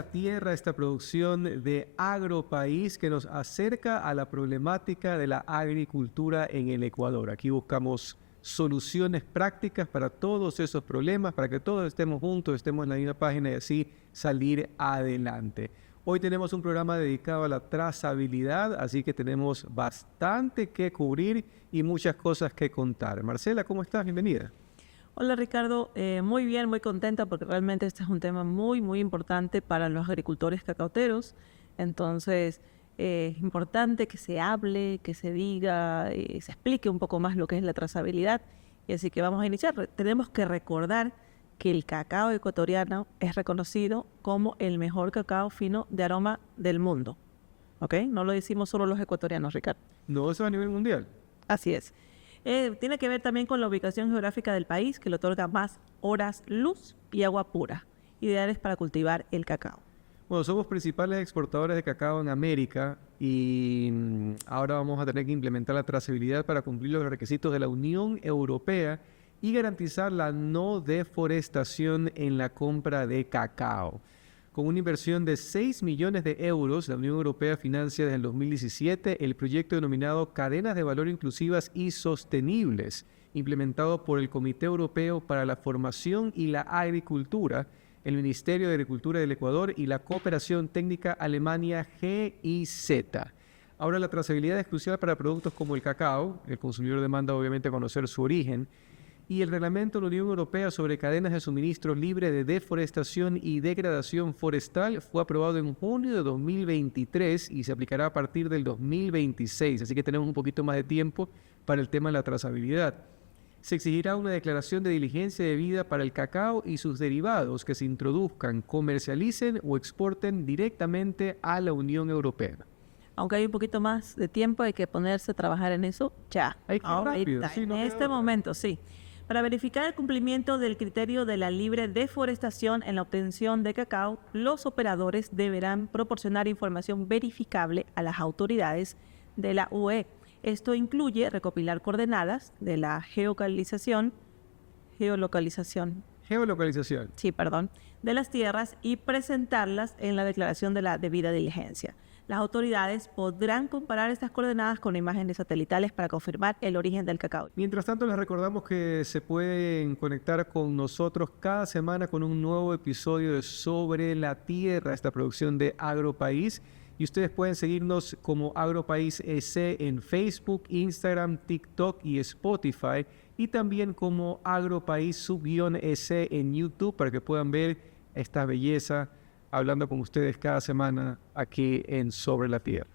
la Tierra, esta producción de Agropaís que nos acerca a la problemática de la agricultura en el Ecuador. Aquí buscamos soluciones prácticas para todos esos problemas, para que todos estemos juntos, estemos en la misma página y así salir adelante. Hoy tenemos un programa dedicado a la trazabilidad, así que tenemos bastante que cubrir y muchas cosas que contar. Marcela, ¿cómo estás? Bienvenida. Hola Ricardo, muy bien, muy contenta porque realmente este es un tema muy importante para los agricultores cacauteros. Entonces es importante que se hable, que se diga, se explique un poco más lo que es la trazabilidad. Y así que vamos a iniciar. Tenemos que recordar que el cacao ecuatoriano es reconocido como el mejor cacao fino de aroma del mundo. ¿Ok? No lo decimos solo los ecuatorianos, Ricardo. No, eso a nivel mundial. Así es. Tiene que ver también con la ubicación geográfica del país, que le otorga más horas luz y agua pura, ideales para cultivar el cacao. Bueno, somos principales exportadores de cacao en América y ahora vamos a tener que implementar la trazabilidad para cumplir los requisitos de la Unión Europea y garantizar la no deforestación en la compra de cacao. Con una inversión de 6 millones de euros, la Unión Europea financia desde el 2017 el proyecto denominado Cadenas de Valor Inclusivas y Sostenibles, implementado por el Comité Europeo para la Formación y la Agricultura, el Ministerio de Agricultura del Ecuador y la Cooperación Técnica Alemania GIZ. Ahora la trazabilidad es crucial para productos como el cacao. El consumidor demanda obviamente conocer su origen. Y el Reglamento de la Unión Europea sobre cadenas de suministro libre de deforestación y degradación forestal fue aprobado en junio de 2023 y se aplicará a partir del 2026. Así que tenemos un poquito más de tiempo para el tema de la trazabilidad. Se exigirá una declaración de diligencia debida para el cacao y sus derivados que se introduzcan, comercialicen o exporten directamente a la Unión Europea. Aunque hay un poquito más de tiempo, hay que ponerse a trabajar en eso ya. Hay que ir rápido, sí, en este momento, sí. Para verificar el cumplimiento del criterio de la libre deforestación en la obtención de cacao, los operadores deberán proporcionar información verificable a las autoridades de la UE. Esto incluye recopilar coordenadas de la geolocalización, sí, perdón, de las tierras y presentarlas en la declaración de la debida diligencia. Las autoridades podrán comparar estas coordenadas con imágenes satelitales para confirmar el origen del cacao. Mientras tanto, les recordamos que se pueden conectar con nosotros cada semana con un nuevo episodio de Sobre la Tierra, esta producción de Agropaís. Y ustedes pueden seguirnos como Agropaís EC en Facebook, Instagram, TikTok y Spotify. Y también como Agropaís_EC en YouTube para que puedan ver esta belleza hablando con ustedes cada semana aquí en Sobre la Tierra.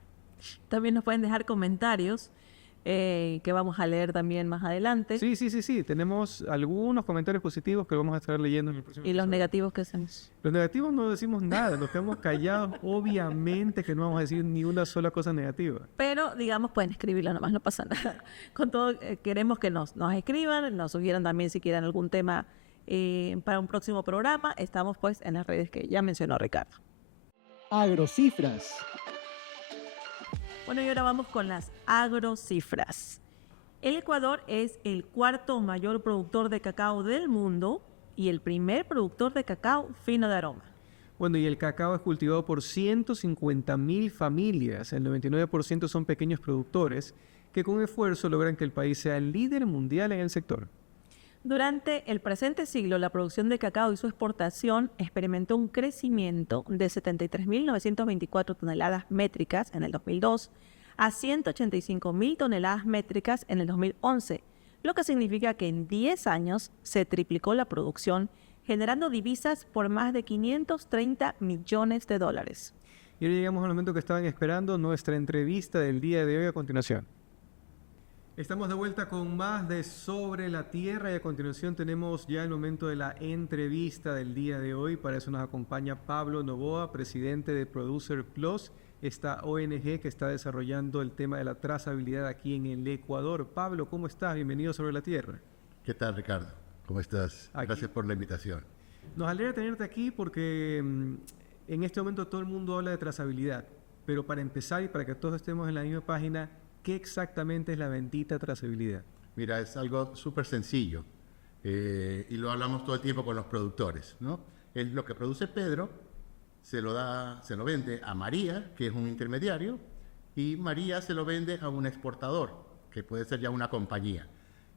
También nos pueden dejar comentarios que vamos a leer también más adelante. Sí. Tenemos algunos comentarios positivos que vamos a estar leyendo en el próximo episodio. ¿Y los negativos qué hacemos? Los negativos no decimos nada, nos quedamos callados. Obviamente que no vamos a decir ni una sola cosa negativa. Pero, digamos, pueden escribirlo nomás, no pasa nada. Con todo, queremos que nos escriban, nos sugieran también si quieren algún tema para un próximo programa. Estamos pues en las redes que ya mencionó Ricardo. Agrocifras. Bueno, y ahora vamos con las agrocifras. El Ecuador es el cuarto mayor productor de cacao del mundo y el primer productor de cacao fino de aroma. Bueno, y el cacao es cultivado por 150.000 familias. El 99% son pequeños productores que con esfuerzo logran que el país sea el líder mundial en el sector. Durante el presente siglo, la producción de cacao y su exportación experimentó un crecimiento de 73.924 toneladas métricas en el 2002 a 185.000 toneladas métricas en el 2011, lo que significa que en 10 años se triplicó la producción, generando divisas por más de 530 millones de dólares. Y ahora llegamos al momento que estaban esperando, nuestra entrevista del día de hoy a continuación. Estamos de vuelta con más de Sobre la Tierra y a continuación tenemos ya el momento de la entrevista del día de hoy. Para eso nos acompaña Pablo Novoa, presidente de Producer Plus, esta ONG que está desarrollando el tema de la trazabilidad aquí en el Ecuador. Pablo, ¿cómo estás? Bienvenido a Sobre la Tierra. ¿Qué tal, Ricardo? ¿Cómo estás? Aquí. Gracias por la invitación. Nos alegra tenerte aquí porque en este momento todo el mundo habla de trazabilidad, pero para empezar y para que todos estemos en la misma página, ¿qué exactamente es la bendita trazabilidad? Mira, es algo súper sencillo y lo hablamos todo el tiempo con los productores, ¿no? Es lo que produce Pedro, se lo vende a María, que es un intermediario, y María se lo vende a un exportador, que puede ser ya una compañía.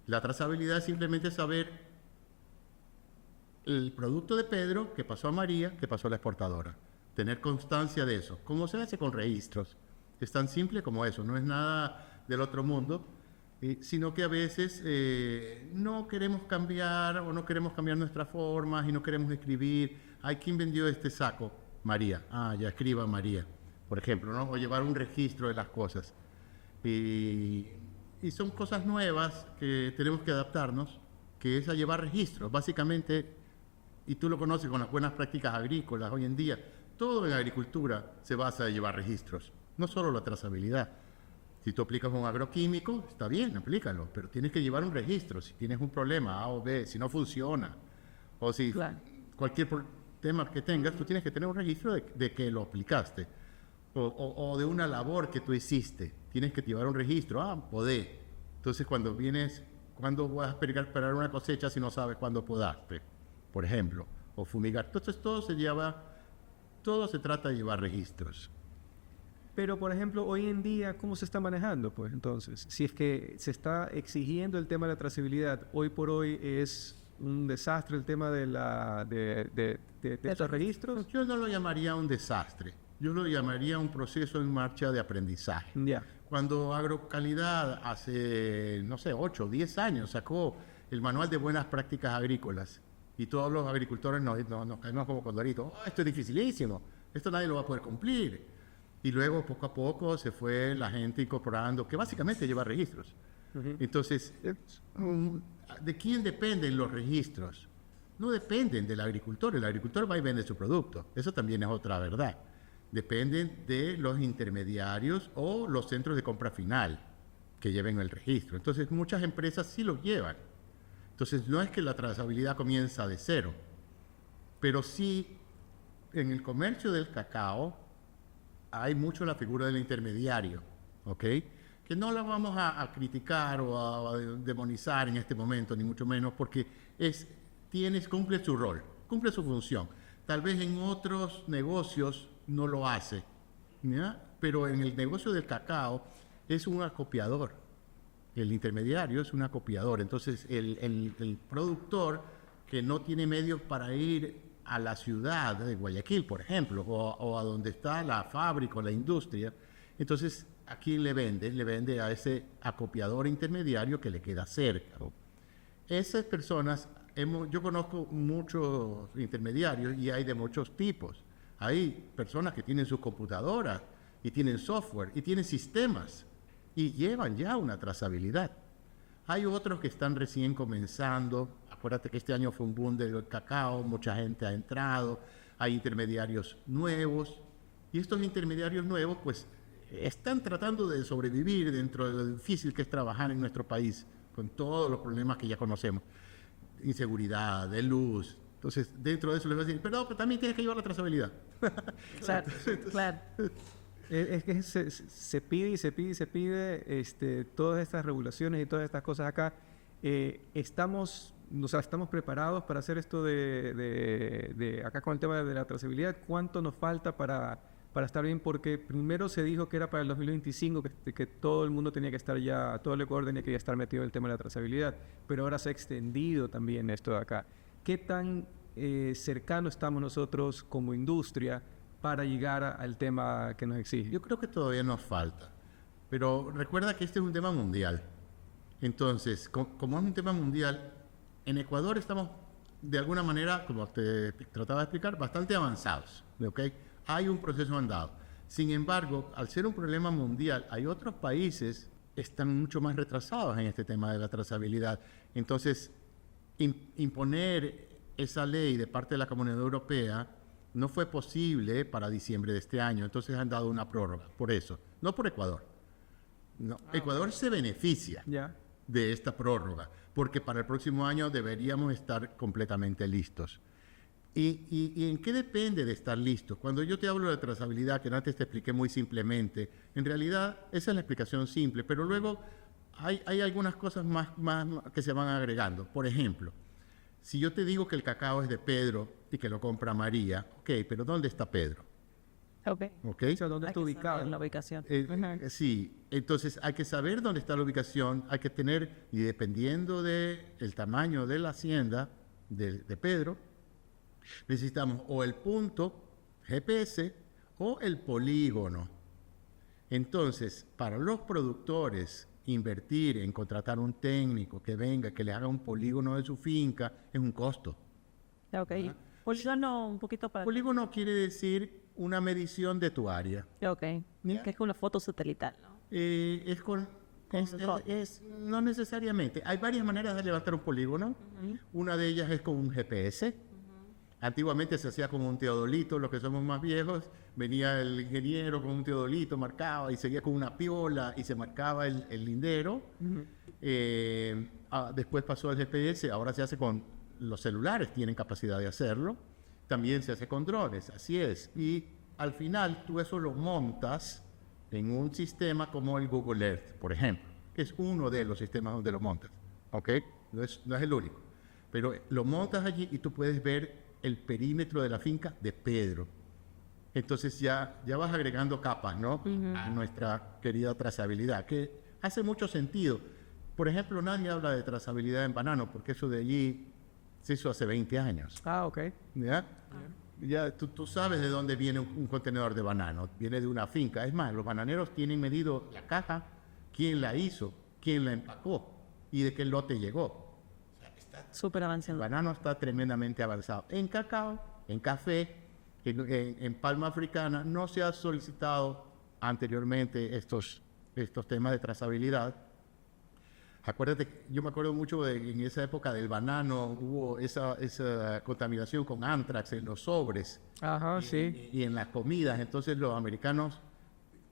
La trazabilidad es simplemente saber el producto de Pedro que pasó a María, que pasó a la exportadora. Tener constancia de eso. ¿Cómo se hace con registros? Es tan simple como eso, no es nada del otro mundo, sino que a veces no queremos cambiar o no queremos cambiar nuestras formas y no queremos escribir. ¿Hay quién vendió este saco? María. Ah, ya escriba María, por ejemplo, ¿no? O llevar un registro de las cosas. Y son cosas nuevas que tenemos que adaptarnos, que es a llevar registros. Básicamente, y tú lo conoces con las buenas prácticas agrícolas hoy en día, todo en agricultura se basa en llevar registros, no solo la trazabilidad. Si tú aplicas un agroquímico, está bien, aplícalo, pero tienes que llevar un registro. Si tienes un problema A o B, si no funciona, o si cualquier tema que tengas, tú tienes que tener un registro de que lo aplicaste, o de una labor que tú hiciste. Tienes que llevar un registro. Ah, podé. Entonces, cuando vas a esperar una cosecha si no sabes cuándo podaste, por ejemplo, o fumigar? Entonces, todo se trata de llevar registros. Pero, por ejemplo, hoy en día, ¿cómo se está manejando? Pues entonces, si es que se está exigiendo el tema de la trazabilidad, hoy por hoy es un desastre el tema de estos registros. Yo no lo llamaría un desastre, yo lo llamaría un proceso en marcha de aprendizaje. Ya. Cuando Agrocalidad hace, no sé, 8 o 10 años sacó el Manual de Buenas Prácticas Agrícolas, y todos los agricultores nos caemos como condoritos. Oh, esto es dificilísimo, esto nadie lo va a poder cumplir. Y luego, poco a poco, se fue la gente incorporando, que básicamente lleva registros. Entonces, ¿de quién dependen los registros? No dependen del agricultor. El agricultor va y vende su producto. Eso también es otra verdad. Dependen de los intermediarios o los centros de compra final que lleven el registro. Entonces, muchas empresas sí los llevan. Entonces, no es que la trazabilidad comienza de cero, pero sí, en el comercio del cacao, hay mucho la figura del intermediario, ¿ok? Que no la vamos a criticar o a demonizar en este momento, ni mucho menos, porque cumple su rol, cumple su función. Tal vez en otros negocios no lo hace, ¿ya? Pero en el negocio del cacao es un acopiador. El intermediario es un acopiador. Entonces, el productor que no tiene medios para ir a la ciudad de Guayaquil, por ejemplo, o a donde está la fábrica o la industria, entonces, ¿a quién le vende? Le vende a ese acopiador intermediario que le queda cerca. Esas personas, yo conozco muchos intermediarios y hay de muchos tipos. Hay personas que tienen sus computadoras y tienen software y tienen sistemas y llevan ya una trazabilidad. Hay otros que están recién comenzando. Acuérdate que este año fue un boom del cacao, mucha gente ha entrado, hay intermediarios nuevos, y estos intermediarios nuevos pues están tratando de sobrevivir dentro de lo difícil que es trabajar en nuestro país, con todos los problemas que ya conocemos, inseguridad, de luz. Entonces, dentro de eso les voy a decir, pero también tienes que llevar la trazabilidad. Claro, claro. Es que se pide y se pide y se pide todas estas regulaciones y todas estas cosas acá. Estamos preparados para hacer esto de acá con el tema de la trazabilidad. ¿Cuánto nos falta para estar bien? Porque primero se dijo que era para el 2025, que todo el mundo tenía que estar ya, todo el Ecuador tenía que ya estar metido en el tema de la trazabilidad, pero ahora se ha extendido también esto de acá. ¿Qué tan cercano estamos nosotros como industria para llegar al tema que nos exige? Yo creo que todavía nos falta, pero recuerda que este es un tema mundial. Entonces, como es un tema mundial, en Ecuador estamos, de alguna manera, como te trataba de explicar, bastante avanzados, ¿ok? Hay un proceso andado. Sin embargo, al ser un problema mundial, hay otros países que están mucho más retrasados en este tema de la trazabilidad. Entonces, imponer esa ley de parte de la Comunidad Europea no fue posible para diciembre de este año. Entonces han dado una prórroga, por eso, no por Ecuador. No, Ecuador se beneficia de esta prórroga, porque para el próximo año deberíamos estar completamente listos. ¿Y en qué depende de estar listos? Cuando yo te hablo de trazabilidad, que antes te expliqué muy simplemente, en realidad esa es la explicación simple, pero luego hay algunas cosas más que se van agregando. Por ejemplo, si yo te digo que el cacao es de Pedro y que lo compra María. Ok, pero ¿dónde está Pedro? Ok. ¿Ok? O sea, ¿dónde Hay está que ubicado? saber la ubicación. Sí, entonces hay que saber dónde está la ubicación, hay que tener, y dependiendo del tamaño de la hacienda de Pedro, necesitamos o el punto GPS o el polígono. Entonces, para los productores, invertir en contratar un técnico que venga, que le haga un polígono de su finca, es un costo. Ok. Polígono un poquito para... Polígono quiere decir una medición de tu área. Ok. ¿Ya? Que es una foto satelital, ¿no? Es con... no necesariamente. Hay varias maneras de levantar un polígono. Una de ellas es con un GPS. Antiguamente se hacía con un teodolito, los que somos más viejos, venía el ingeniero con un teodolito, marcaba y seguía con una piola y se marcaba el lindero. Después pasó al GPS, ahora se hace con los celulares, tienen capacidad de hacerlo. También se hace con drones, así es. Y al final tú eso lo montas en un sistema como el Google Earth, por ejemplo, que es uno de los sistemas donde lo montas. ¿Ok? No es el único. Pero lo montas allí y tú puedes ver el perímetro de la finca de Pedro. Entonces ya vas agregando capas, ¿no? A nuestra querida trazabilidad, que hace mucho sentido. Por ejemplo, nadie habla de trazabilidad en banano, porque eso de allí se hizo hace 20 años. Ah, ok. ¿Ya? Ya tú sabes de dónde viene un contenedor de banano. Viene de una finca. Es más, los bananeros tienen medido la caja, quién la hizo, quién la empacó y de qué lote llegó. Súper El avanzado. banano está tremendamente avanzado. En cacao, en café, en palma africana, no se ha solicitado anteriormente estos temas de trazabilidad. Acuérdate, yo me acuerdo mucho de en esa época del banano, hubo esa contaminación con anthrax en los sobres Ajá, sí. y en las comidas. Entonces los americanos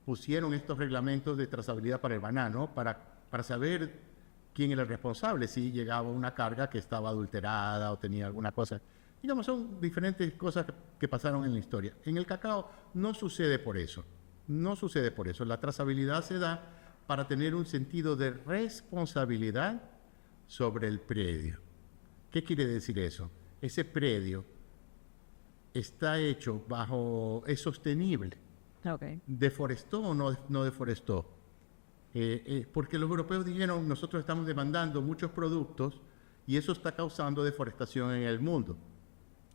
pusieron estos reglamentos de trazabilidad para el banano para saber quién era el responsable, si llegaba una carga que estaba adulterada o tenía alguna cosa. Digamos, son diferentes cosas que pasaron en la historia. En el cacao no sucede por eso. No sucede por eso. La trazabilidad se da para tener un sentido de responsabilidad sobre el predio. ¿Qué quiere decir eso? Ese predio está hecho es sostenible. Ok. ¿Deforestó o no deforestó? Porque los europeos dijeron, nosotros estamos demandando muchos productos y eso está causando deforestación en el mundo.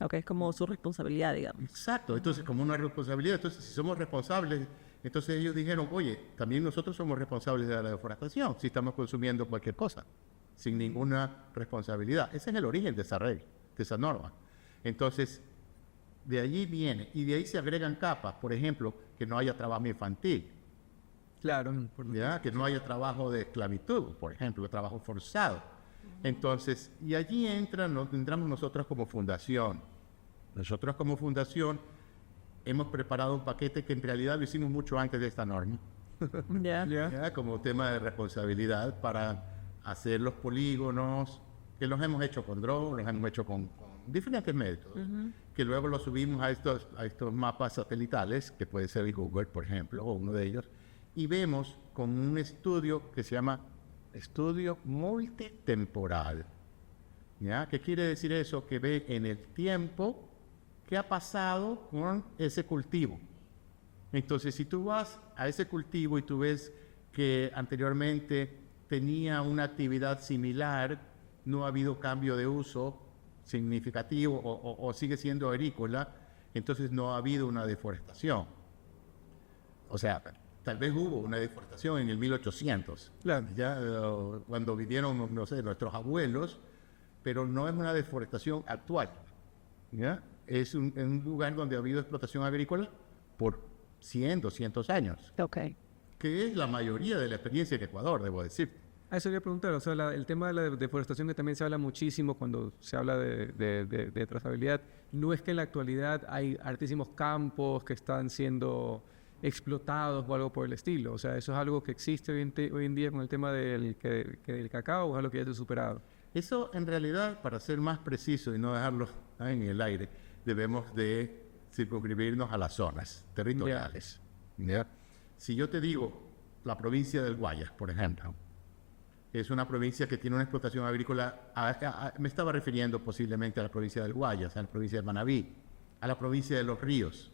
Ok, es como su responsabilidad, digamos. Exacto, entonces como una responsabilidad, entonces si somos responsables, entonces ellos dijeron, oye, también nosotros somos responsables de la deforestación si estamos consumiendo cualquier cosa, sin ninguna responsabilidad. Ese es el origen de esa regla, de esa norma. Entonces, de allí viene, y de ahí se agregan capas, por ejemplo, que no haya trabajo infantil. Claro. ¿Ya? Que no haya trabajo de esclavitud, por ejemplo, trabajo forzado. Entonces, y allí entramos nosotros como fundación. Nosotros como fundación hemos preparado un paquete que en realidad lo hicimos mucho antes de esta norma, Ya. ¿ya? Como tema de responsabilidad para hacer los polígonos, que los hemos hecho con drones, los hemos hecho con diferentes métodos, que luego los subimos a estos mapas satelitales, que puede ser el Google, por ejemplo, o uno de ellos, y vemos con un estudio que se llama estudio multitemporal. ¿Ya? ¿Qué quiere decir eso? Que ve en el tiempo qué ha pasado con ese cultivo. Entonces, si tú vas a ese cultivo y tú ves que anteriormente tenía una actividad similar, no ha habido cambio de uso significativo o sigue siendo agrícola, entonces no ha habido una deforestación. O sea, tal vez hubo una deforestación en el 1800, Claro. ya, cuando vinieron, no sé, nuestros abuelos, pero no es una deforestación actual. ¿Ya? Es un lugar donde ha habido explotación agrícola por 100, 200 años, Ok. que es la mayoría de la experiencia en Ecuador, debo decir. A eso quería preguntar, o sea, el tema de la deforestación que también se habla muchísimo cuando se habla de trazabilidad, no es que en la actualidad hay hartísimos campos que están siendo explotados o algo por el estilo, o sea, eso es algo que existe hoy en día con el tema del cacao o es algo que ya se ha superado. Eso, en realidad, para ser más preciso y no dejarlo en el aire, debemos de circunscribirnos a las zonas territoriales. ¿Ya? Si yo te digo la provincia del Guayas, por ejemplo, Es una provincia que tiene una explotación agrícola, me estaba refiriendo posiblemente a la provincia del Guayas, a la provincia de Manabí, a la provincia de Los Ríos,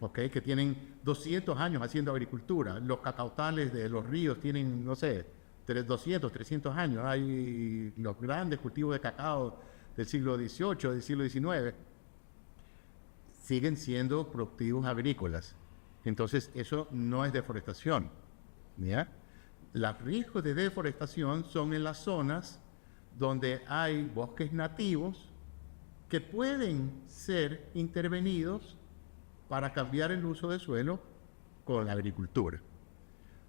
¿okay? Que tienen 200 años haciendo agricultura. Los cacautales de Los Ríos tienen, no sé, 200, 300 años. Hay los grandes cultivos de cacao del siglo XVIII, del siglo XIX, siguen siendo productivos agrícolas. Entonces, eso no es deforestación, ¿ya? Los riesgos de deforestación son en las zonas donde hay bosques nativos que pueden ser intervenidos para cambiar el uso de suelo con la agricultura.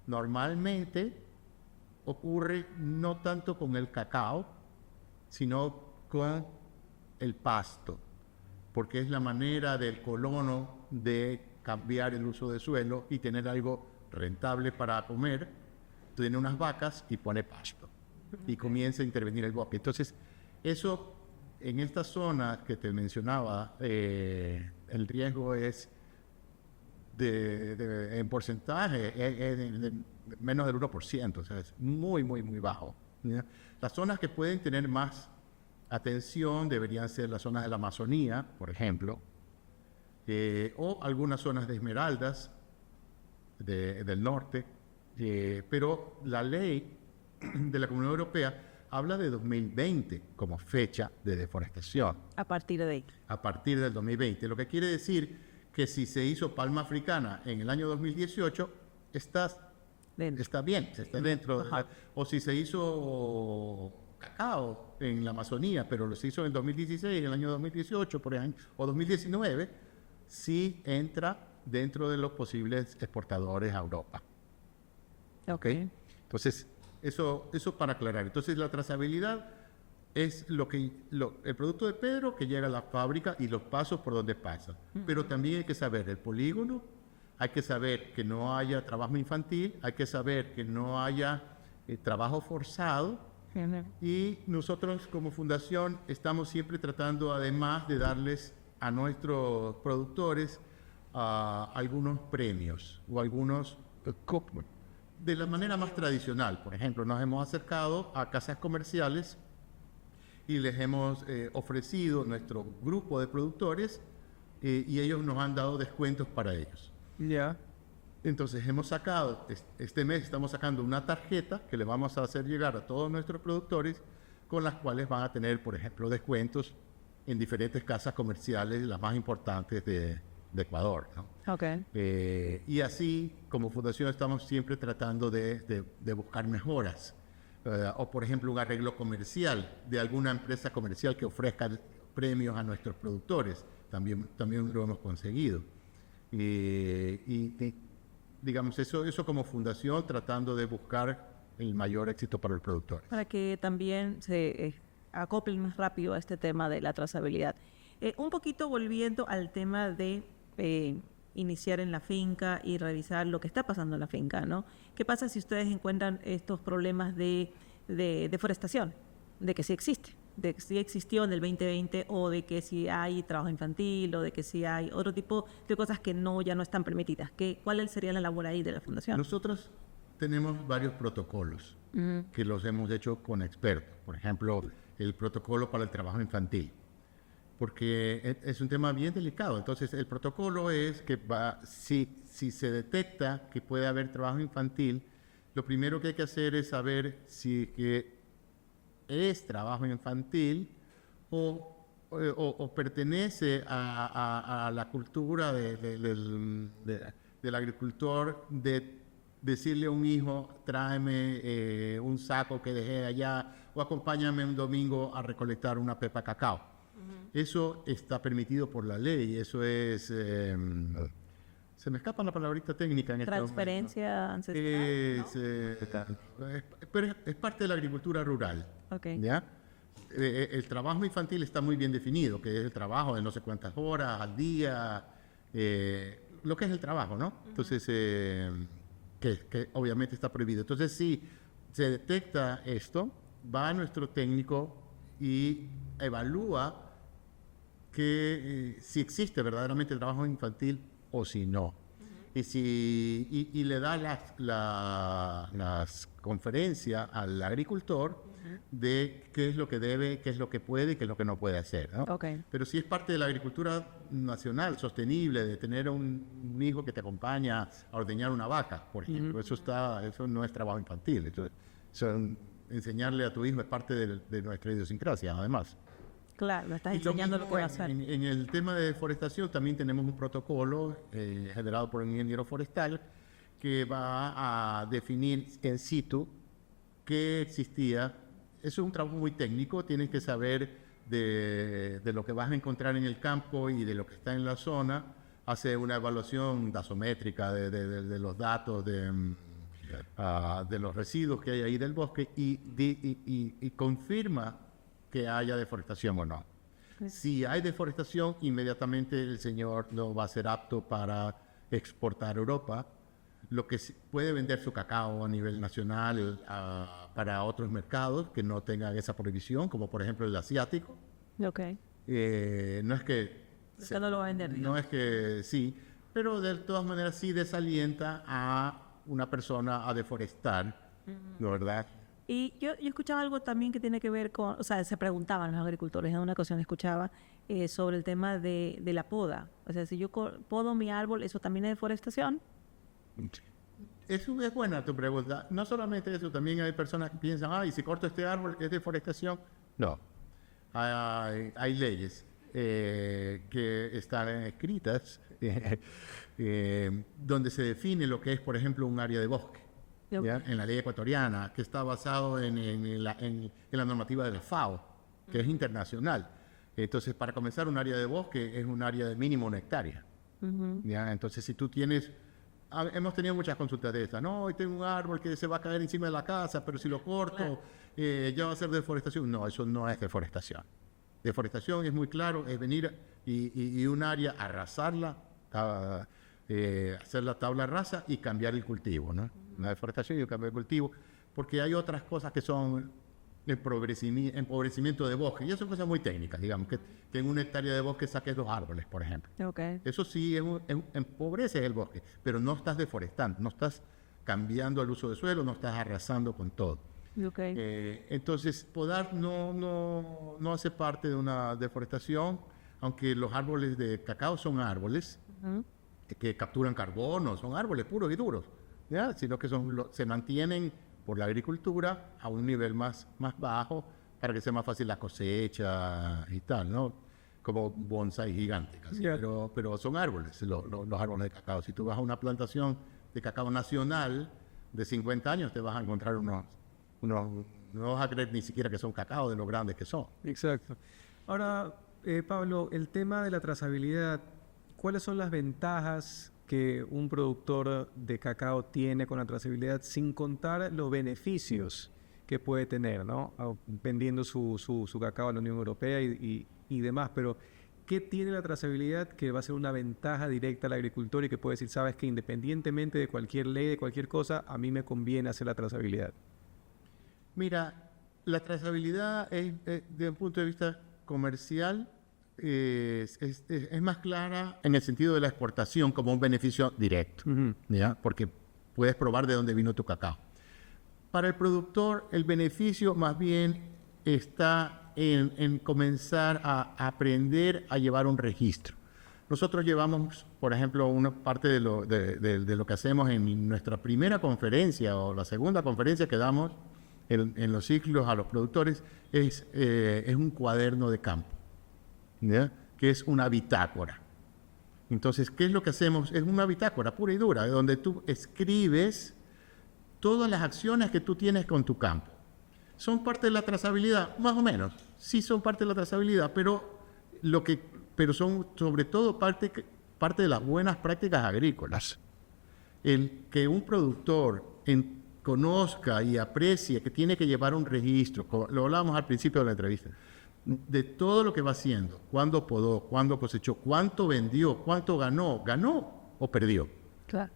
Normalmente ocurre no tanto con el cacao, sino con el pasto, porque es la manera del colono de cambiar el uso de suelo y tener algo rentable para comer. Tiene unas vacas y pone pasto y comienza a intervenir el bosque. Entonces, eso en esta zona que te mencionaba, el riesgo es en porcentaje es de menos del 1%, o sea, es muy, muy, muy bajo, ¿ya? Las zonas que pueden tener más atención deberían ser las zonas de la Amazonía, por ejemplo, o algunas zonas de esmeraldas del norte. Pero la ley de la Comunidad Europea habla de 2020 como fecha de deforestación. A partir de ahí. A partir del 2020. Lo que quiere decir que si se hizo palma africana en el año 2018, está bien, está dentro. O si se hizo cacao en la Amazonía, pero se hizo en el 2016, en el año 2018, por ejemplo, o 2019, sí entra dentro de los posibles exportadores a Europa. ¿Okay? Entonces, eso para aclarar. Entonces, la trazabilidad es el producto de Pedro que llega a la fábrica y los pasos por donde pasa. Pero también hay que saber el polígono, hay que saber que no haya trabajo infantil, hay que saber que no haya trabajo forzado. Y nosotros como fundación estamos siempre tratando, además de darles a nuestros productores algunos premios o algunos de la manera más tradicional. Por ejemplo, nos hemos acercado a casas comerciales y les hemos ofrecido nuestro grupo de productores y ellos nos han dado descuentos para ellos. Ya. Entonces hemos sacado, este mes estamos sacando una tarjeta que le vamos a hacer llegar a todos nuestros productores, con las cuales van a tener, por ejemplo, descuentos en diferentes casas comerciales, las más importantes de Ecuador, ¿no? Okay. Y así, como fundación, estamos siempre tratando de buscar mejoras. O, por ejemplo, un arreglo comercial de alguna empresa comercial que ofrezca premios a nuestros productores. También lo hemos conseguido. Digamos, eso como fundación, tratando de buscar el mayor éxito para el productor. Para que también se acoplen más rápido a este tema de la trazabilidad. Un poquito volviendo al tema de iniciar en la finca y revisar lo que está pasando en la finca, ¿no? ¿Qué pasa si ustedes encuentran estos problemas de deforestación? De que sí existe, de que sí existió en el 2020, o de que sí hay trabajo infantil, o de que sí hay otro tipo de cosas que ya no están permitidas. ¿Cuál sería la labor ahí de la fundación? Nosotros tenemos varios protocolos que los hemos hecho con expertos. Por ejemplo, el protocolo para el trabajo infantil, porque es un tema bien delicado. Entonces, el protocolo es que si se detecta que puede haber trabajo infantil, lo primero que hay que hacer es saber si es trabajo infantil o pertenece a la cultura del agricultor de decirle a un hijo, tráeme un saco que dejé allá, o acompáñame un domingo a recolectar una pepa cacao. Eso está permitido por la ley. Eso es... se me escapa la palabrita técnica en este momento. Transferencia ancestral, pero es parte de la agricultura rural. Okay. ¿Ya? El trabajo infantil está muy bien definido, que es el trabajo de no sé cuántas horas al día, lo que es el trabajo, ¿no? Entonces, que obviamente está prohibido. Entonces, si se detecta esto, va a nuestro técnico y evalúa que si existe verdaderamente trabajo infantil o si no. y le da las conferencias al agricultor de qué es lo que debe, qué es lo que puede y qué es lo que no puede hacer, ¿no? Ok. Pero si es parte de la agricultura nacional, sostenible, de tener un hijo que te acompaña a ordeñar una vaca, por ejemplo, eso no es trabajo infantil. Entonces, enseñarle a tu hijo es parte de nuestra idiosincrasia, además. Claro, le estás Y enseñando lo que mismo puede hacer. en el tema de deforestación también tenemos un protocolo generado por un ingeniero forestal que va a definir in situ qué existía. Eso es un trabajo muy técnico, tienes que saber de lo que vas a encontrar en el campo y de lo que está en la zona. Hace una evaluación dasométrica de los datos de los residuos que hay ahí del bosque y confirma que haya deforestación o no. Si hay deforestación, inmediatamente el señor no va a ser apto para exportar a Europa, lo que puede vender su cacao a nivel nacional para otros mercados que no tengan esa prohibición, como por ejemplo el asiático. Ok. No es que... Usted no lo va a vender. No es que sí, pero de todas maneras sí desalienta a una persona a deforestar, ¿no, verdad? Y yo escuchaba algo también que tiene que ver con, o sea, se preguntaban los agricultores, en una ocasión escuchaba sobre el tema de la poda. O sea, si yo podo mi árbol, ¿eso también es deforestación? Eso es buena tu pregunta. No solamente eso, también hay personas que piensan, y si corto este árbol, ¿es deforestación? No. Hay leyes que están escritas donde se define lo que es, por ejemplo, un área de bosque. ¿Ya? En la ley ecuatoriana, que está basado en la normativa de la FAO, que es internacional. Entonces, para comenzar, un área de bosque es un área de mínimo 1 hectárea. ¿Ya? Entonces, si tú tienes... hemos tenido muchas consultas de estas. No, hoy tengo un árbol que se va a caer encima de la casa, pero si lo corto, ya va a ser deforestación. No, eso no es deforestación. Deforestación es muy claro, es venir y un área, arrasarla, hacer la tabla rasa y cambiar el cultivo, ¿no? Una deforestación y un cambio de cultivo, porque hay otras cosas que son empobrecimiento de bosque, y eso son cosas muy técnicas, digamos, que en 1 hectárea de bosque saques 2 árboles, por ejemplo. Okay. Eso sí, empobreces el bosque, pero no estás deforestando, no estás cambiando el uso de suelo, no estás arrasando con todo. Okay. Entonces, podar no hace parte de una deforestación, aunque los árboles de cacao son árboles que capturan carbono, son árboles puros y duros, ¿ya? Sino que se mantienen por la agricultura a un nivel más bajo para que sea más fácil la cosecha y tal, ¿no? Como bonsai gigantes, casi. Yeah. Pero son árboles, los árboles de cacao. Si tú vas a una plantación de cacao nacional de 50 años, te vas a encontrar no vas a creer ni siquiera que son cacao de lo grandes que son. Exacto. Ahora, Pablo, el tema de la trazabilidad, ¿cuáles son las ventajas que un productor de cacao tiene con la trazabilidad sin contar los beneficios que puede tener, ¿no? Vendiendo su cacao a la Unión Europea y demás? Pero, ¿qué tiene la trazabilidad que va a ser una ventaja directa al agricultor y que puede decir, sabes que independientemente de cualquier ley, de cualquier cosa, a mí me conviene hacer la trazabilidad? Mira, la trazabilidad desde un punto de vista comercial es más clara en el sentido de la exportación como un beneficio directo, ¿ya? Porque puedes probar de dónde vino tu cacao. Para el productor, el beneficio más bien está en comenzar a aprender a llevar un registro. Nosotros llevamos, por ejemplo, una parte de lo que hacemos en nuestra primera conferencia o la segunda conferencia que damos en los ciclos a los productores es un cuaderno de campo, ¿ya? Que es una bitácora. Entonces, ¿qué es lo que hacemos? Es una bitácora pura y dura, donde tú escribes todas las acciones que tú tienes con tu campo. ¿Son parte de la trazabilidad? Más o menos. Sí son parte de la trazabilidad, pero son sobre todo parte de las buenas prácticas agrícolas. El que un productor conozca y aprecie que tiene que llevar un registro, lo hablábamos al principio de la entrevista, de todo lo que va haciendo, cuándo podó, cuándo cosechó, cuánto vendió, cuánto ganó o perdió. Claro.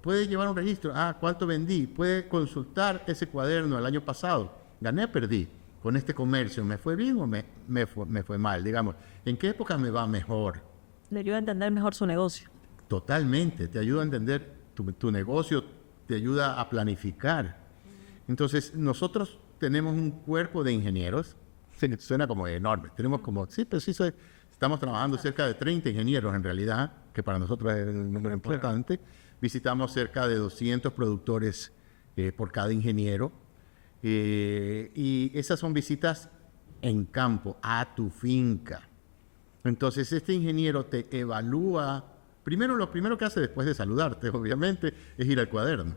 Puede llevar un registro, cuánto vendí, puede consultar ese cuaderno del año pasado, gané, perdí, con este comercio, ¿me fue bien o me fue mal? Digamos, ¿en qué época me va mejor? Le ayuda a entender mejor su negocio. Totalmente, te ayuda a entender tu negocio, te ayuda a planificar. Entonces, nosotros tenemos un cuerpo de ingenieros, suena como enorme, tenemos como, estamos trabajando cerca de 30 ingenieros en realidad, que para nosotros es un número importante. Visitamos cerca de 200 productores por cada ingeniero, y esas son visitas en campo, a tu finca. Entonces, este ingeniero te evalúa. Lo primero que hace después de saludarte, obviamente, es ir al cuaderno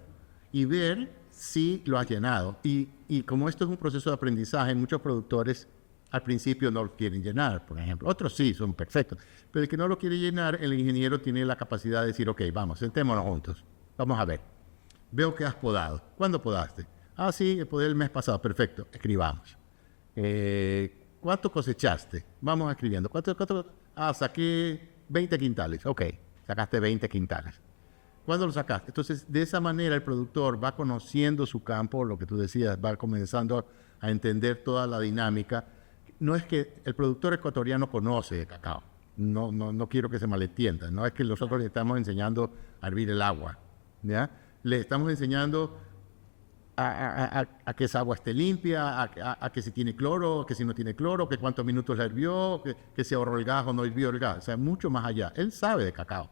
y ver si lo has llenado. Y como esto es un proceso de aprendizaje, muchos productores al principio no lo quieren llenar, por ejemplo. Otros sí, son perfectos. Pero el que no lo quiere llenar, el ingeniero tiene la capacidad de decir, ok, vamos, sentémonos juntos. Vamos a ver. Veo que has podado. ¿Cuándo podaste? Ah, sí, podé el mes pasado. Perfecto. Escribamos. ¿Cuánto cosechaste? Vamos escribiendo. ¿Cuánto? Ah, saqué 20 quintales. Ok. Sacaste 20 quintales. ¿Cuándo lo sacaste? Entonces, de esa manera el productor va conociendo su campo, lo que tú decías, va comenzando a entender toda la dinámica. No es que el productor ecuatoriano conoce de cacao. No quiero que se malentienda. No es que nosotros le estamos enseñando a hervir el agua, ¿ya? Le estamos enseñando a que esa agua esté limpia, a que si tiene cloro, que si no tiene cloro, que cuántos minutos la hirvió, que se ahorró el gas o no hirvió el gas. O sea, mucho más allá. Él sabe de cacao.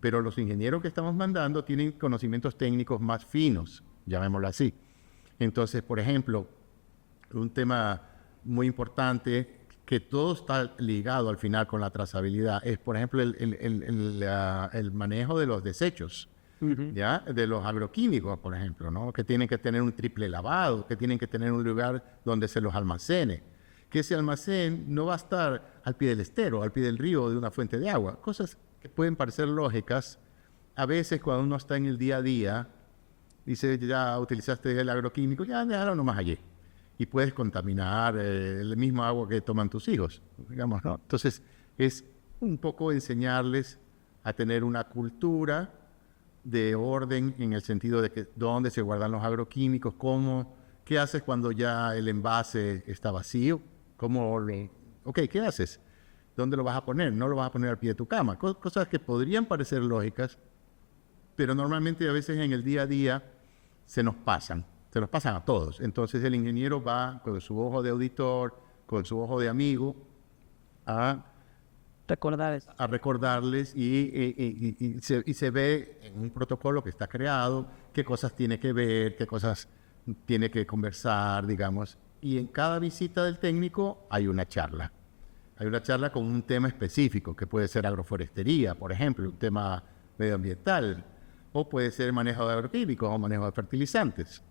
Pero los ingenieros que estamos mandando tienen conocimientos técnicos más finos, llamémoslo así. Entonces, por ejemplo, un tema muy importante que todo está ligado al final con la trazabilidad es, por ejemplo, el manejo de los desechos, ¿ya? De los agroquímicos, por ejemplo, ¿no? Que tienen que tener un triple lavado, que tienen que tener un lugar donde se los almacene, que ese almacén no va a estar al pie del estero, al pie del río o de una fuente de agua. Cosas que pueden parecer lógicas. A veces cuando uno está en el día a día, dice, ya utilizaste el agroquímico, ya déjalo nomás allí. Y puedes contaminar el mismo agua que toman tus hijos, digamos, ¿no? Entonces, es un poco enseñarles a tener una cultura de orden en el sentido de que dónde se guardan los agroquímicos, qué haces cuando ya el envase está vacío, ¿qué haces? ¿Dónde lo vas a poner? No lo vas a poner al pie de tu cama. Cosas que podrían parecer lógicas, pero normalmente a veces en el día a día se nos pasan a todos. Entonces el ingeniero va con su ojo de auditor, con su ojo de amigo, a recordarles y se ve en un protocolo que está creado qué cosas tiene que ver, qué cosas tiene que conversar, digamos. Y en cada visita del técnico hay una charla. Hay una charla con un tema específico, que puede ser agroforestería, por ejemplo, un tema medioambiental, o puede ser manejo de agroquímicos o manejo de fertilizantes,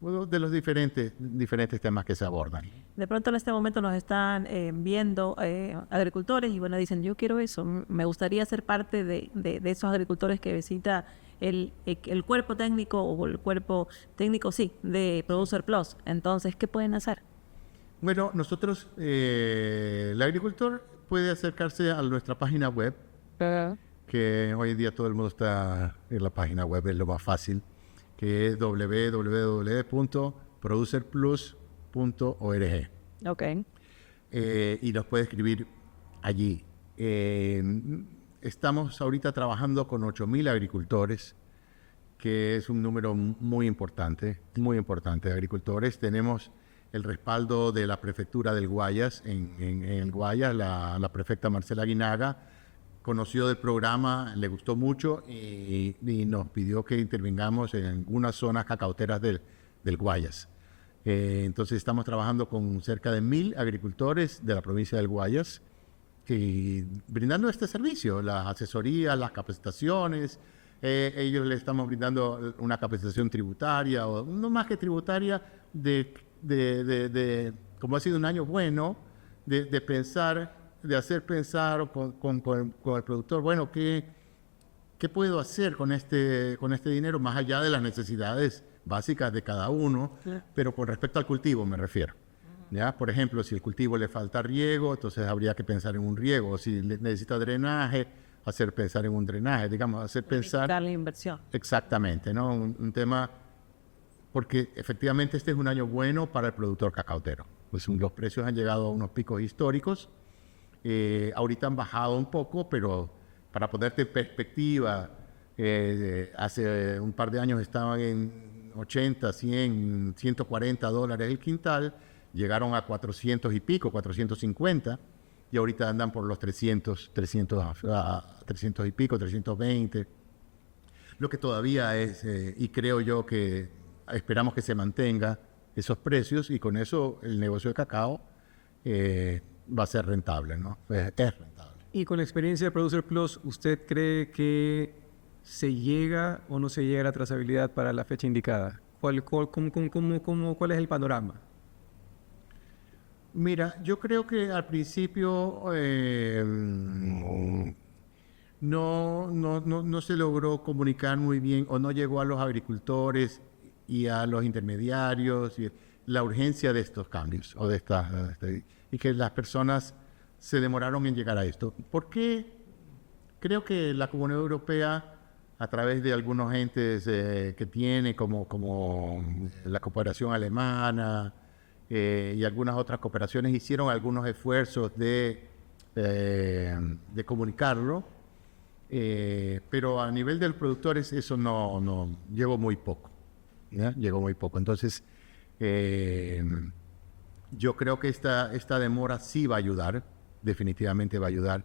de los diferentes temas que se abordan. De pronto en este momento nos están viendo agricultores y bueno, dicen, yo quiero eso, me gustaría ser parte de esos agricultores que visita el cuerpo técnico o el cuerpo técnico, sí, de Producer Plus. Entonces, ¿qué pueden hacer? Bueno, nosotros, el agricultor puede acercarse a nuestra página web, que hoy en día todo el mundo está en la página web, es lo más fácil, que es www.producerplus.org. Ok. Y nos puede escribir allí. Estamos ahorita trabajando con 8.000 agricultores, que es un número muy importante de agricultores. Tenemos el respaldo de la prefectura del Guayas. En el Guayas, la prefecta Marcela Aguinaga conoció del programa, le gustó mucho y nos pidió que intervengamos en algunas zonas cacauteras del Guayas. Entonces estamos trabajando con cerca de 1.000 agricultores de la provincia del Guayas y brindando este servicio, las asesorías, las capacitaciones. Ellos le estamos brindando una capacitación tributaria, o no más que tributaria, como ha sido un año bueno, de pensar, de hacer pensar con el productor, bueno, ¿qué puedo hacer con este dinero más allá de las necesidades básicas de cada uno? Claro. Pero con respecto al cultivo me refiero. ¿Ya? Por ejemplo, si el cultivo le falta riego, entonces habría que pensar en un riego. Si necesita drenaje, pensar en un drenaje, digamos, hacer pensar... Darle inversión. Exactamente, ¿no? Un tema... Porque efectivamente este es un año bueno para el productor cacautero. Pues los precios han llegado a unos picos históricos. Ahorita han bajado un poco, pero para ponerte en perspectiva, hace un par de años estaban en 80, 100, $140 el quintal, llegaron a 400 y pico, 450, y ahorita andan por los 300 y pico, 320, lo que todavía es, y creo yo que esperamos que se mantenga esos precios, y con eso el negocio de cacao va a ser rentable, ¿no? Es rentable. Y con la experiencia de Producer Plus, ¿usted cree que se llega o no se llega a la trazabilidad para la fecha indicada? ¿Cuál es el panorama? Mira, yo creo que al principio no se logró comunicar muy bien, o no llegó a los agricultores y a los intermediarios, y la urgencia de estos cambios o y que las personas se demoraron en llegar a esto. ¿Por qué? Creo que la Comunidad Europea, a través de algunos entes que tiene, como la cooperación alemana y algunas otras cooperaciones, hicieron algunos esfuerzos de comunicarlo, pero a nivel de los productores eso no llegó muy poco, ¿ya? Llegó muy poco. Entonces, yo creo que esta demora sí va a ayudar, definitivamente va a ayudar,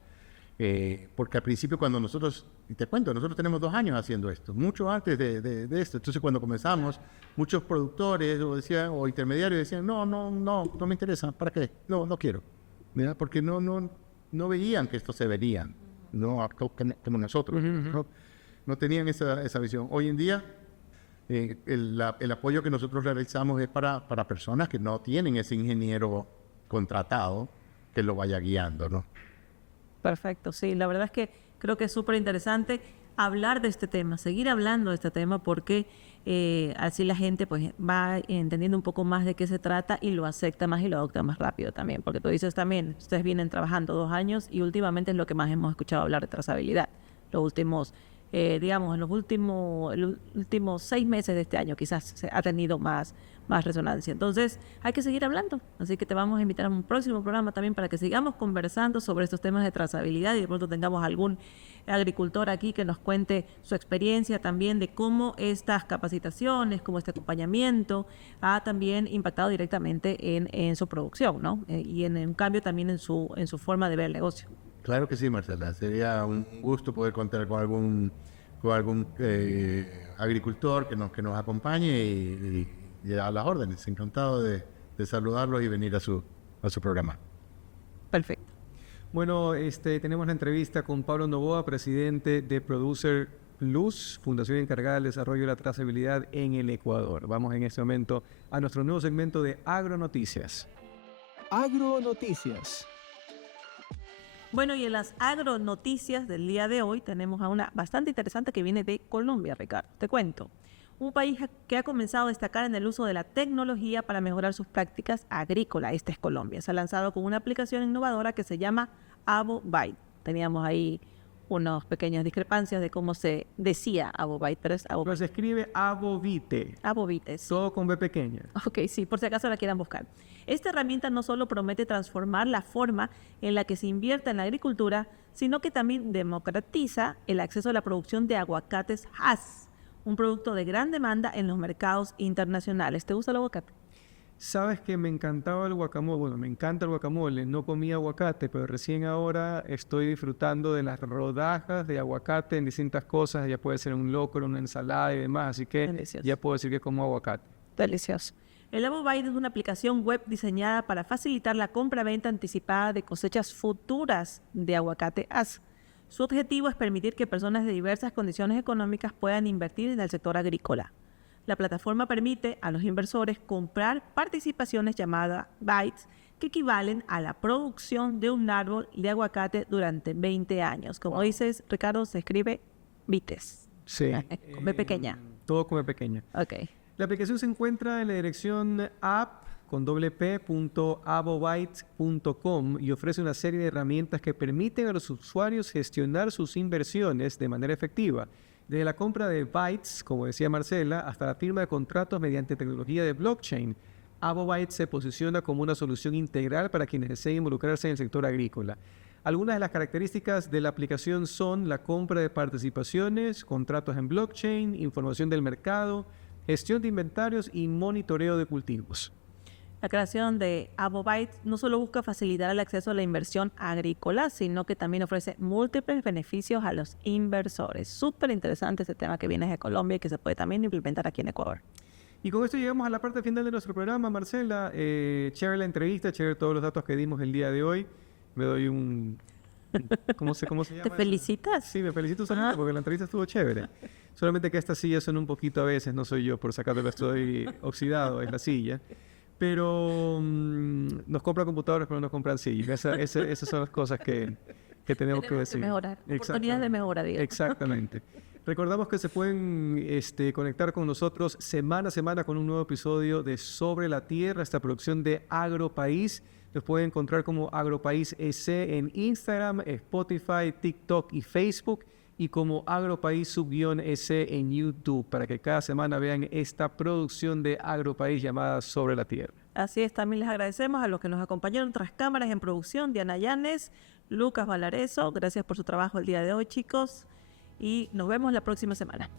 porque al principio cuando nosotros, y te cuento, nosotros tenemos 2 años haciendo esto, mucho antes de esto. Entonces cuando comenzamos, muchos productores o intermediarios decían, no me interesa, ¿para qué? No quiero, ¿verdad? Porque no veían que esto se vería, no como nosotros, no tenían esa visión. Hoy en día, el apoyo que nosotros realizamos es para personas que no tienen ese ingeniero contratado que lo vaya guiando, ¿no? Perfecto, sí, la verdad es que creo que es súper interesante hablar de este tema, seguir hablando de este tema, porque así la gente pues va entendiendo un poco más de qué se trata y lo acepta más y lo adopta más rápido también, porque tú dices también, ustedes vienen trabajando 2 años y últimamente es lo que más hemos escuchado hablar de trazabilidad, los últimos digamos, en los últimos 6 meses de este año quizás se ha tenido más resonancia. Entonces, hay que seguir hablando. Así que te vamos a invitar a un próximo programa también para que sigamos conversando sobre estos temas de trazabilidad, y de pronto tengamos algún agricultor aquí que nos cuente su experiencia también de cómo estas capacitaciones, cómo este acompañamiento ha también impactado directamente en su producción, ¿no? Y en un cambio también en su forma de ver el negocio. Claro que sí, Marcela. Sería un gusto poder contar con algún agricultor que nos acompañe y a las órdenes. Encantado de saludarlos y venir a su programa. Perfecto. Bueno, tenemos la entrevista con Pablo Novoa, presidente de Producer Plus, fundación encargada del desarrollo de la trazabilidad en el Ecuador. Vamos en este momento a nuestro nuevo segmento de Agronoticias. Agronoticias. Bueno, y en las agronoticias del día de hoy tenemos a una bastante interesante que viene de Colombia, Ricardo. Te cuento. Un país que ha comenzado a destacar en el uso de la tecnología para mejorar sus prácticas agrícolas. Este es Colombia. Se ha lanzado con una aplicación innovadora que se llama AvoBite. Teníamos ahí unas pequeñas discrepancias de cómo se decía AvoBite, pero es AvoBite. Pero se escribe Avovite. Avovites. Todo con B pequeña. Ok, sí, por si acaso la quieran buscar. Esta herramienta no solo promete transformar la forma en la que se invierte en la agricultura, sino que también democratiza el acceso a la producción de aguacates Hass, un producto de gran demanda en los mercados internacionales. ¿Te gusta el aguacate? Sabes que me encantaba el guacamole. Bueno, me encanta el guacamole. No comía aguacate, pero recién ahora estoy disfrutando de las rodajas de aguacate en distintas cosas. Ya puede ser un locro, una ensalada y demás. Así que Delicioso. ya puedo decir que como aguacate. Delicioso. El AvoBite es una aplicación web diseñada para facilitar la compra-venta anticipada de cosechas futuras de aguacate Hass. Su objetivo es permitir que personas de diversas condiciones económicas puedan invertir en el sector agrícola. La plataforma permite a los inversores comprar participaciones llamadas bytes, que equivalen a la producción de un árbol de aguacate durante 20 años. Como dices, Ricardo, se escribe bites. Sí. Con B pequeña. Todo con B pequeña. Ok. La aplicación se encuentra en la dirección app.avobite.com y ofrece una serie de herramientas que permiten a los usuarios gestionar sus inversiones de manera efectiva. Desde la compra de bytes, como decía Marcela, hasta la firma de contratos mediante tecnología de blockchain, AvoBite se posiciona como una solución integral para quienes deseen involucrarse en el sector agrícola. Algunas de las características de la aplicación son la compra de participaciones, contratos en blockchain, información del mercado, gestión de inventarios y monitoreo de cultivos. La creación de AvoBytes no solo busca facilitar el acceso a la inversión agrícola, sino que también ofrece múltiples beneficios a los inversores. Súper interesante este tema que viene de Colombia y que se puede también implementar aquí en Ecuador. Y con esto llegamos a la parte final de nuestro programa, Marcela. Chévere la entrevista, chévere todos los datos que dimos el día de hoy. Me doy ¿cómo se llama? ¿Te felicitas? Sí, me felicito solamente porque la entrevista estuvo chévere. Solamente que estas sillas son un poquito a veces, no soy yo por sacarlo, estoy oxidado, es la silla. Pero nos compran computadores, pero no nos compran sillas. Esas son las cosas que tenemos que decir. Mejorar, oportunidades de mejora, digamos. Exactamente. Recordamos que se pueden conectar con nosotros semana a semana con un nuevo episodio de Sobre la Tierra, esta producción de Agropaís. Los pueden encontrar como Agropaís EC en Instagram, Spotify, TikTok y Facebook, y como Agropaís_EC en YouTube, para que cada semana vean esta producción de Agropaís llamada Sobre la Tierra. Así es, también les agradecemos a los que nos acompañaron tras cámaras en producción, Diana Llanes, Lucas Valareso, gracias por su trabajo el día de hoy, chicos, y nos vemos la próxima semana.